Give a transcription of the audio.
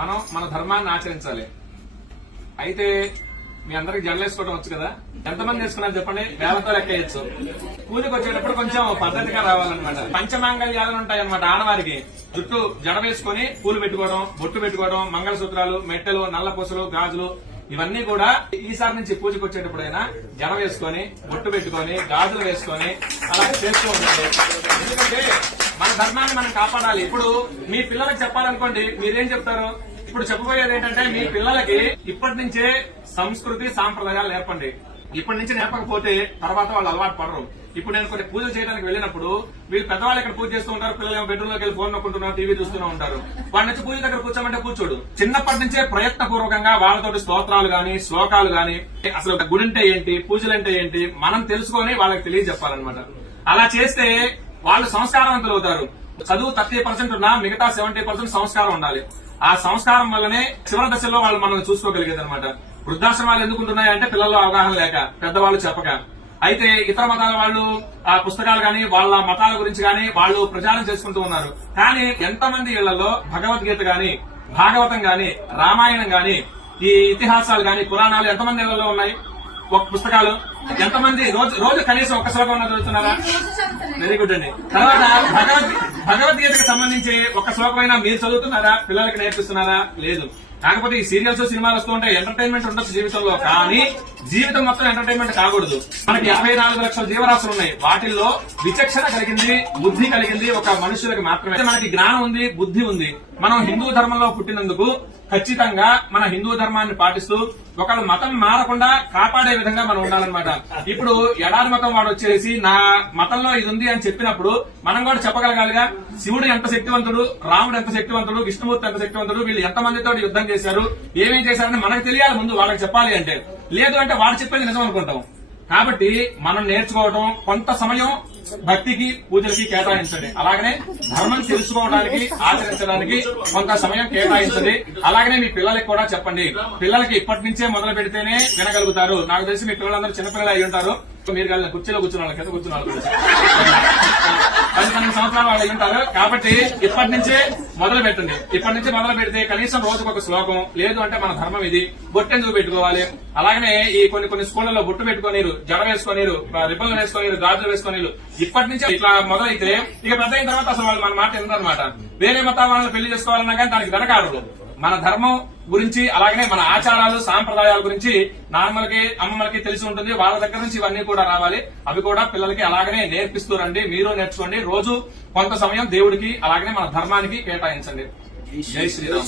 మనం మన ధర్మాన్ని ఆచరించాలి. అయితే మీ అందరికి జడలేసుకోవడం వచ్చు కదా, ఎంతమంది వేసుకున్నారు చెప్పండి, వేలతో లెక్కేయచ్చు. పూజకు వచ్చేటప్పుడు కొంచెం పద్ధతిగా రావాలన్నమాట. పంచమాంగళ్యాలు ఉంటాయన్నమాట ఆడవారికి. జుట్టు జడ వేసుకుని పూలు పెట్టుకోవడం, బొట్టు పెట్టుకోవడం, మంగళసూత్రాలు, మెట్టెలు, నల్ల పూసలు, గాజులు ఇవన్నీ కూడా ఈసారి నుంచి పూజకు వచ్చేటప్పుడైనా జడ వేసుకొని, బొట్టు పెట్టుకొని, గాజులు వేసుకొని అలా చేస్తూ ఉండాలి. ఎందుకంటే మన ధర్మాన్ని మనం కాపాడాలి. ఇప్పుడు మీ పిల్లలకు చెప్పాలనుకోండి, మీరేం చెప్తారు? ఇప్పుడు చెప్పబోయేది ఏంటంటే, మీ పిల్లలకి ఇప్పటి నుంచే సంస్కృతి సాంప్రదాయాలు నేర్పండి. ఇప్పటి నుంచి నేర్పకపోతే తర్వాత వాళ్ళు అలవాటు పడరు. ఇప్పుడు నేను కొన్ని పూజలు చేయడానికి వెళ్ళినప్పుడు వీళ్ళు పెద్దవాళ్ళు ఇక్కడ పూజ చేస్తూ ఉంటారు, పిల్లలు బెడ్రూమ్ లోకి వెళ్ళి ఫోన్ నొక్కుంటున్నారు, టీవీ చూస్తూనే ఉంటారు. వాడి నుంచి పూజ దగ్గర కూర్చోమంటే కూర్చోడు. చిన్నప్పటి నుంచే ప్రయత్నపూర్వకంగా వాళ్ళతోటి స్తోత్రాలు గాని, శ్లోకాలు గాని, అసలు గుడి అంటే ఏంటి, పూజలు అంటే ఏంటి మనం తెలుసుకొని వాళ్ళకి తెలియజెప్పాలన్నమాట. అలా చేస్తే వాళ్ళు సంస్కారవంతులు అవుతారు. చదువు 30% ఉన్నా మిగతా 70% సంస్కారం ఉండాలి. ఆ సంస్కారం వల్లనే చివరి దశలో వాళ్ళు మనం చూసుకోగలిగేది అనమాట. వృద్ధాశ్రమాలు ఎందుకు ఉంటున్నాయంటే పిల్లల్లో అవగాహన లేక, పెద్దవాళ్ళు చెప్పక. అయితే ఇతర మతాల వాళ్ళు ఆ పుస్తకాలు గాని, వాళ్ళ మతాల గురించి గాని వాళ్ళు ప్రచారం చేసుకుంటూ ఉన్నారు. కానీ ఎంతమంది ఇళ్లలో భగవద్గీత గాని, భాగవతం గాని, రామాయణం గాని, ఈ ఇతిహాసాలు గాని, పురాణాలు ఎంతమంది ఇళ్లలో ఉన్నాయి? ఒక పుస్తకాలు ఎంతమంది రోజు కనీసం ఒక్క శ్లోకం చదువుతున్నారా? వెరీ గుడ్ అండి. తర్వాత భగవద్గీతకు సంబంధించి ఒక శ్లోకమైనా మీరు చదువుతున్నారా? పిల్లలకి నేర్పిస్తున్నారా? లేదు. కాకపోతే ఈ సీరియల్స్, సినిమాలు వస్తూ ఉంటాయి, ఎంటర్టైన్మెంట్ ఉండొచ్చు జీవితంలో. కానీ జీవితం మొత్తం ఎంటర్టైన్మెంట్ కాకూడదు. మనకి 84 లక్షల జీవరాశులు ఉన్నాయి. వాటిల్లో విచక్షణ కలిగింది, బుద్ధి కలిగింది ఒక మనుషులకి మాత్రమే. మనకి జ్ఞానం ఉంది, బుద్ధి ఉంది. మనం హిందూ ధర్మంలో పుట్టినందుకు ఖచ్చితంగా మన హిందూ ధర్మాన్ని పాటిస్తూ ఒకళ్ళ మతం మారకుండా కాపాడే విధంగా మనం ఉండాలన్నమాట. ఇప్పుడు ఎడారి మతం వాడు వచ్చేసి నా మతంలో ఇది ఉంది అని చెప్పినప్పుడు మనం కూడా చెప్పగలగాలిగా. శివుడు ఎంత శక్తివంతుడు, రాముడు ఎంత శక్తివంతుడు, విష్ణుమూర్తి ఎంత శక్తివంతుడు, వీళ్ళు ఎంతమందితో యుద్ధం చేశారు, ఏమేం చేశారని మనకు తెలియాలి ముందు, వాళ్ళకి చెప్పాలి అంటే. లేదు అంటే వాడు చెప్పేది నిజం అనుకుంటాం. కాబట్టి మనం నేర్చుకోవడం, కొంత సమయం భక్తికి, పూజలకి కేటాయించండి. అలాగనే ధర్మం తెలుసుకోవడానికి, ఆచరించడానికి కొంత సమయం కేటాయించండి. అలాగనే మీ పిల్లలకి కూడా చెప్పండి. పిల్లలకి ఇప్పటి నుంచే మొదలు పెడితేనే వినగలుగుతారు. నాకు తెలిసి మీ పిల్లలందరూ చిన్నపిల్లలు అయి ఉంటారు. మీరు కలిగిన కుర్చీలో కూర్చున్న కింద కూర్చున్న 10 సంవత్సరాలు వాళ్ళు ఉంటారు. కాబట్టి ఇప్పటి నుంచే మొదలు పెట్టండి. ఇప్పటి నుంచి మొదలు పెడితే కనీసం రోజుకు ఒక శ్లోకం, లేదు అంటే మన ధర్మం ఇది, బొట్టెందుకు పెట్టుకోవాలి. అలాగనే ఈ కొన్ని స్కూళ్లలో బొట్టు పెట్టుకోనీరు, జడ వేసుకోనీరు, రిబ్బన్లు వేసుకోనీరు, గాజులు వేసుకోనీరు. ఇప్పటి నుంచి ఇట్లా మొదలైతే ఇక పెద్ద అయిన తర్వాత అసలు వాళ్ళు మన మాట ఎందుకనమాట. వేరే మతాల వాళ్ళని పెళ్లి చేసుకోవాలన్నా కానీ దానికి వెనకాడరు. మన ధర్మం గురించి, అలాగనే మన ఆచారాలు, సాంప్రదాయాల గురించి నాన్నలకి, అమ్మమ్మలకి తెలిసి ఉంటుంది. వాళ్ళ దగ్గర నుంచి ఇవన్నీ కూడా రావాలి. అవి కూడా పిల్లలకి అలాగనే నేర్పిస్తూ రండి. మీరు నేర్చుకోండి. రోజు కొంత సమయం దేవుడికి, అలాగనే మన ధర్మానికి కేటాయించండి. జై శ్రీరామ్.